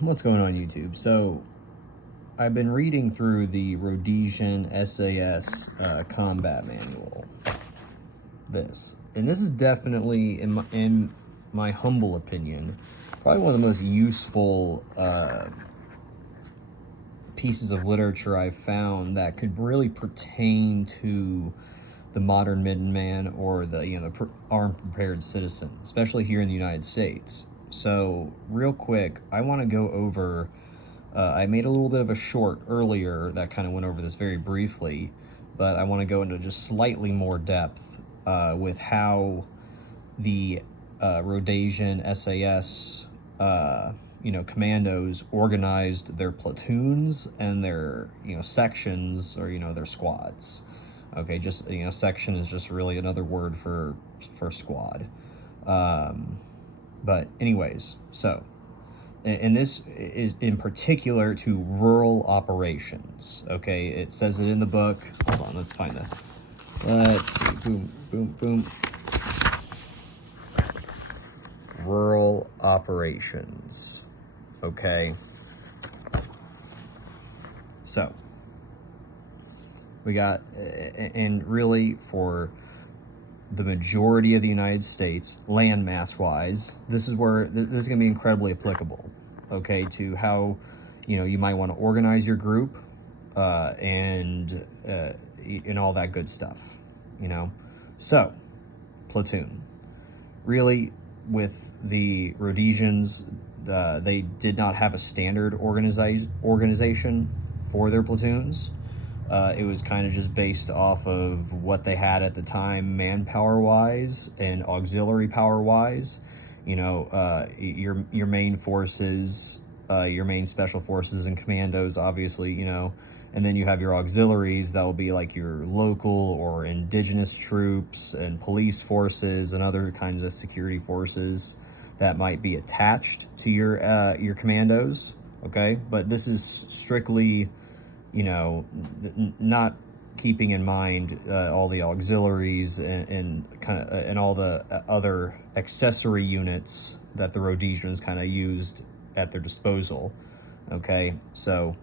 What's going on, YouTube? So I've been reading through the Rhodesian SAS combat manual. And this is definitely, in my humble opinion, probably one of the most useful pieces of literature I've found that could really pertain to the modern Minuteman or the armed prepared citizen, especially here in the United States. So real quick, I want to go over, I made a little bit of a short earlier that kind of went over this very briefly, but I want to go into just slightly more depth with how the Rhodesian SAS commandos organized their platoons and their sections, or their squads. Okay, just section is just really another word for squad. But anyways, so, and this is in particular to rural operations. Okay, it says it in the book. Hold on, let's find that. Let's see. Boom, boom, boom. Rural operations. Okay. So we got, and really for the majority of the United States, landmass wise, this is where this is going to be incredibly applicable, okay, to how you might want to organize your group and all that good stuff. So platoon, really, with the Rhodesians, they did not have a standard organization for their platoons. It was kind of just based off of what they had at the time, manpower wise and auxiliary power wise. Your main forces, your main special forces and commandos, obviously, and then you have your auxiliaries that will be like your local or indigenous troops and police forces and other kinds of security forces that might be attached to your commandos. Okay, but this is strictly, not keeping in mind all the auxiliaries and all the other accessory units that the Rhodesians kind of used at their disposal. Okay, so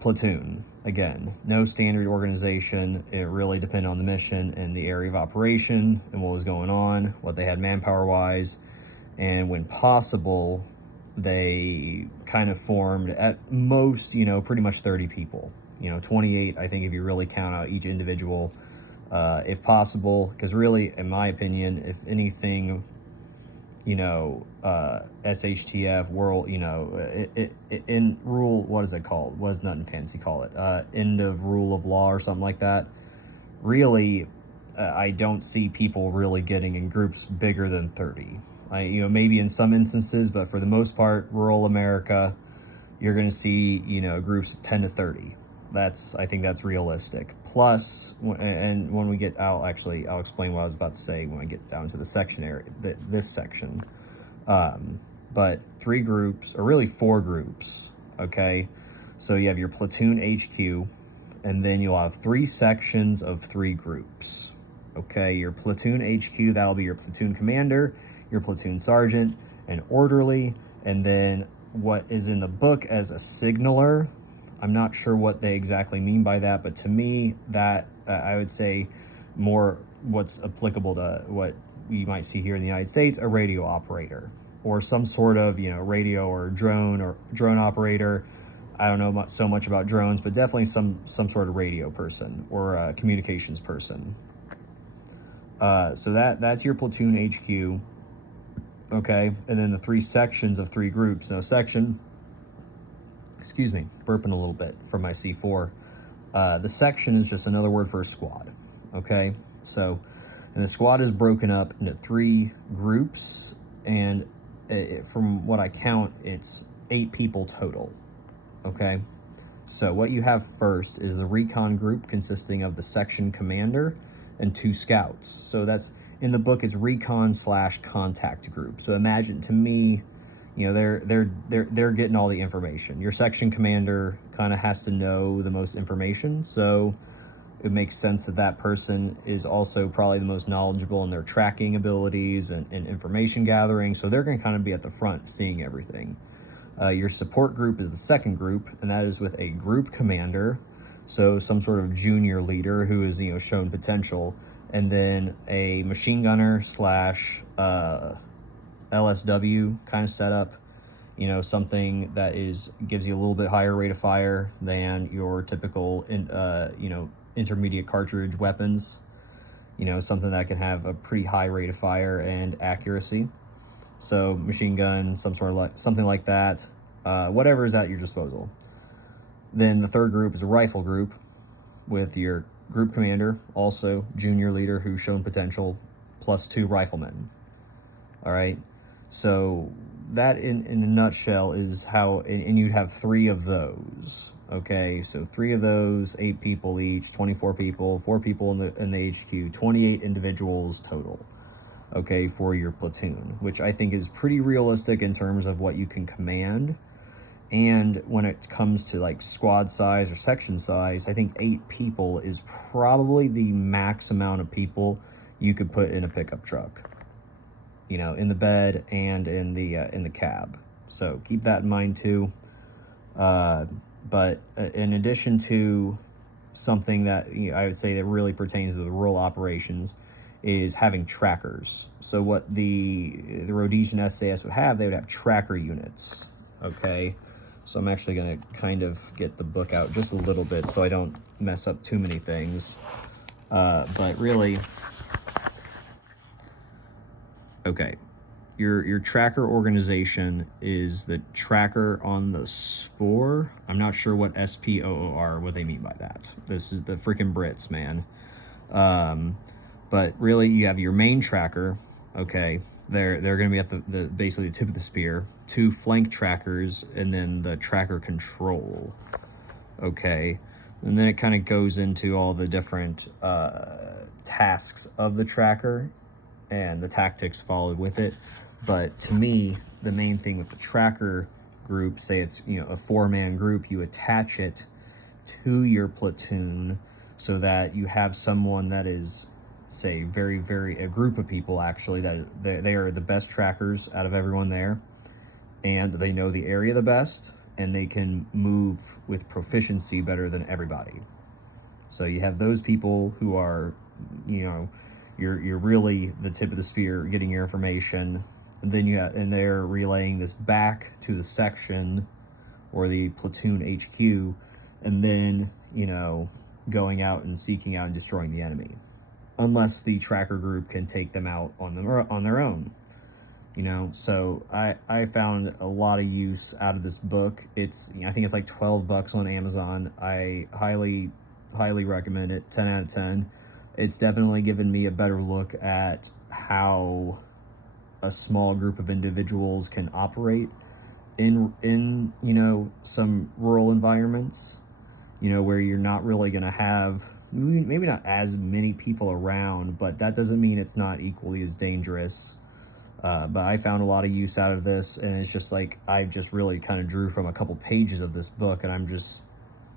platoon, again, no standard organization. It really depended on the mission and the area of operation and what was going on, what they had manpower wise, and when possible, they kind of formed at most, pretty much 30 people, 28, I think, if you really count out each individual, if possible, because really, in my opinion, if anything, SHTF world, in rule, what is it called? What does nothing fancy call it? End of rule of law or something like that. Really, I don't see people really getting in groups bigger than 30. Maybe in some instances, but for the most part, rural America, you're going to see, groups of 10 to 30. I think that's realistic. Plus, and when we get out, actually, I'll explain what I was about to say when I get down to the section area, this section. But 3 groups, or really 4 groups, okay? So you have your platoon HQ, and then you'll have 3 sections of 3 groups, okay? Your platoon HQ, that'll be your platoon commander, your platoon sergeant, an orderly, and then what is in the book as a signaler. I'm not sure what they exactly mean by that, but to me, that I would say more what's applicable to what you might see here in the United States, a radio operator or some sort of radio or drone operator. I don't know so much about drones, but definitely some sort of radio person or a communications person. So that's your platoon HQ. Okay, and then the 3 sections of 3 groups. Now, section, excuse me, burping a little bit from my C4. The section is just another word for a squad. Okay, so, and the squad is broken up into 3 groups, and from what I count, it's 8 people total. Okay, so what you have first is the recon group, consisting of the section commander and 2 scouts. So that's, in the book, it's recon/contact group. So imagine, to me, they're getting all the information. Your section commander kind of has to know the most information, so it makes sense that that person is also probably the most knowledgeable in their tracking abilities and information gathering. So they're going to kind of be at the front seeing everything. Your support group is the second group, and that is with a group commander, so some sort of junior leader who is, you know, shown potential, and then a machine gunner slash LSW kind of setup, you know, something that gives you a little bit higher rate of fire than your typical you know, intermediate cartridge weapons, you know, something that can have a pretty high rate of fire and accuracy. So machine gun, something like that, whatever is at your disposal. Then the third group is a rifle group with your group commander, also junior leader who's shown potential, plus 2 riflemen. All right, so that in a nutshell is how, and you'd have 3 of those. Okay, so 3 of those, 8 people each, 24 people, 4 people in the HQ, 28 individuals total. Okay, for your platoon, which I think is pretty realistic in terms of what you can command. And when it comes to like squad size or section size, I think 8 people is probably the max amount of people you could put in a pickup truck, you know, in the bed and in the cab. So keep that in mind too. But in addition to something that, you know, I would say that really pertains to the rural operations, is having trackers. So what the Rhodesian SAS would have, they would have tracker units. Okay, so I'm actually going to kind of get the book out just a little bit so I don't mess up too many things. But really, okay, your tracker organization is the tracker on the spore. I'm not sure what SPOOR, what they mean by that. This is the freaking Brits, man. But really, you have your main tracker. Okay, they're going to be at the basically the tip of the spear. 2 flank trackers, and then the tracker control. Okay, and then it kind of goes into all the different tasks of the tracker and the tactics followed with it. But to me, the main thing with the tracker group, say it's, you know, a 4-man group, you attach it to your platoon so that you have someone that is, say, a group of people actually that they are the best trackers out of everyone there, and they know the area the best, and they can move with proficiency better than everybody. So you have those people who are, you know, you're really the tip of the spear getting your information, and then and they're relaying this back to the section or the platoon HQ, and then, you know, going out and seeking out and destroying the enemy, unless the tracker group can take them out on their own, you know. So I found a lot of use out of this book. It's, you know, I think it's like $12 on Amazon. I highly recommend it. 10 out of 10. It's definitely given me a better look at how a small group of individuals can operate in you know, some rural environments, you know, where you're not really going to have, maybe not as many people around, but that doesn't mean it's not equally as dangerous. But I found a lot of use out of this, and it's just like, I just really kind of drew from a couple pages of this book, and I'm just,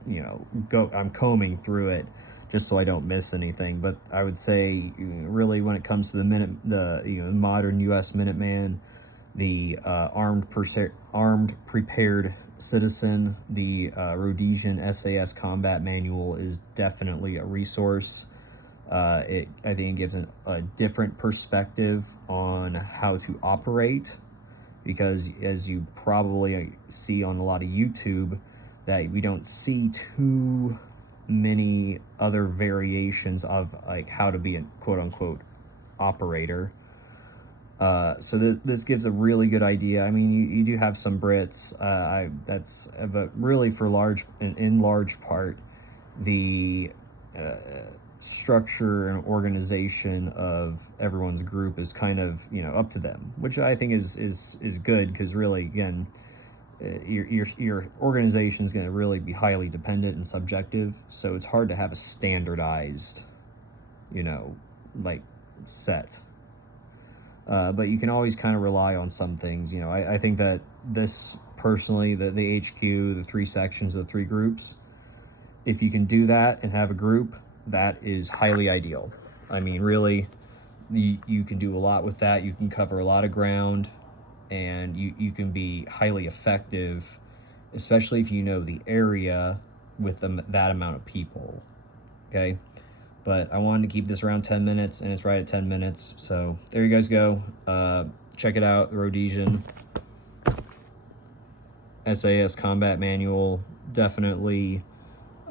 you know, I'm combing through it just so I don't miss anything. But I would say, really, when it comes to the you know, modern U.S. Minuteman, the armed prepared citizen, the Rhodesian SAS Combat Manual is definitely a resource. I think it gives a different perspective on how to operate, because as you probably see on a lot of YouTube, that we don't see too many other variations of like how to be a quote-unquote operator. So this gives a really good idea. I mean, you do have some Brits, but really in large part, the structure and organization of everyone's group is kind of, you know, up to them, which I think is good, because really, again, your organization is going to really be highly dependent and subjective, so it's hard to have a standardized, you know, like, set. But you can always kind of rely on some things. You know, I think that this, personally, the HQ, the 3 sections, the 3 groups, if you can do that and have a group, that is highly ideal. I mean, really, you can do a lot with that. You can cover a lot of ground. and you can be highly effective, especially if you know the area with that amount of people. Okay, but I wanted to keep this around 10 minutes, and it's right at 10 minutes. So there you guys go. Check it out, the Rhodesian SAS Combat Manual. Definitely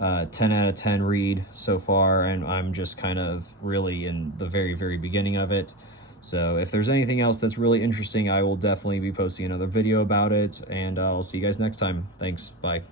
10 out of 10 read so far, and I'm just kind of really in the very beginning of it. So if there's anything else that's really interesting, I will definitely be posting another video about it, and I'll see you guys next time. Thanks. Bye.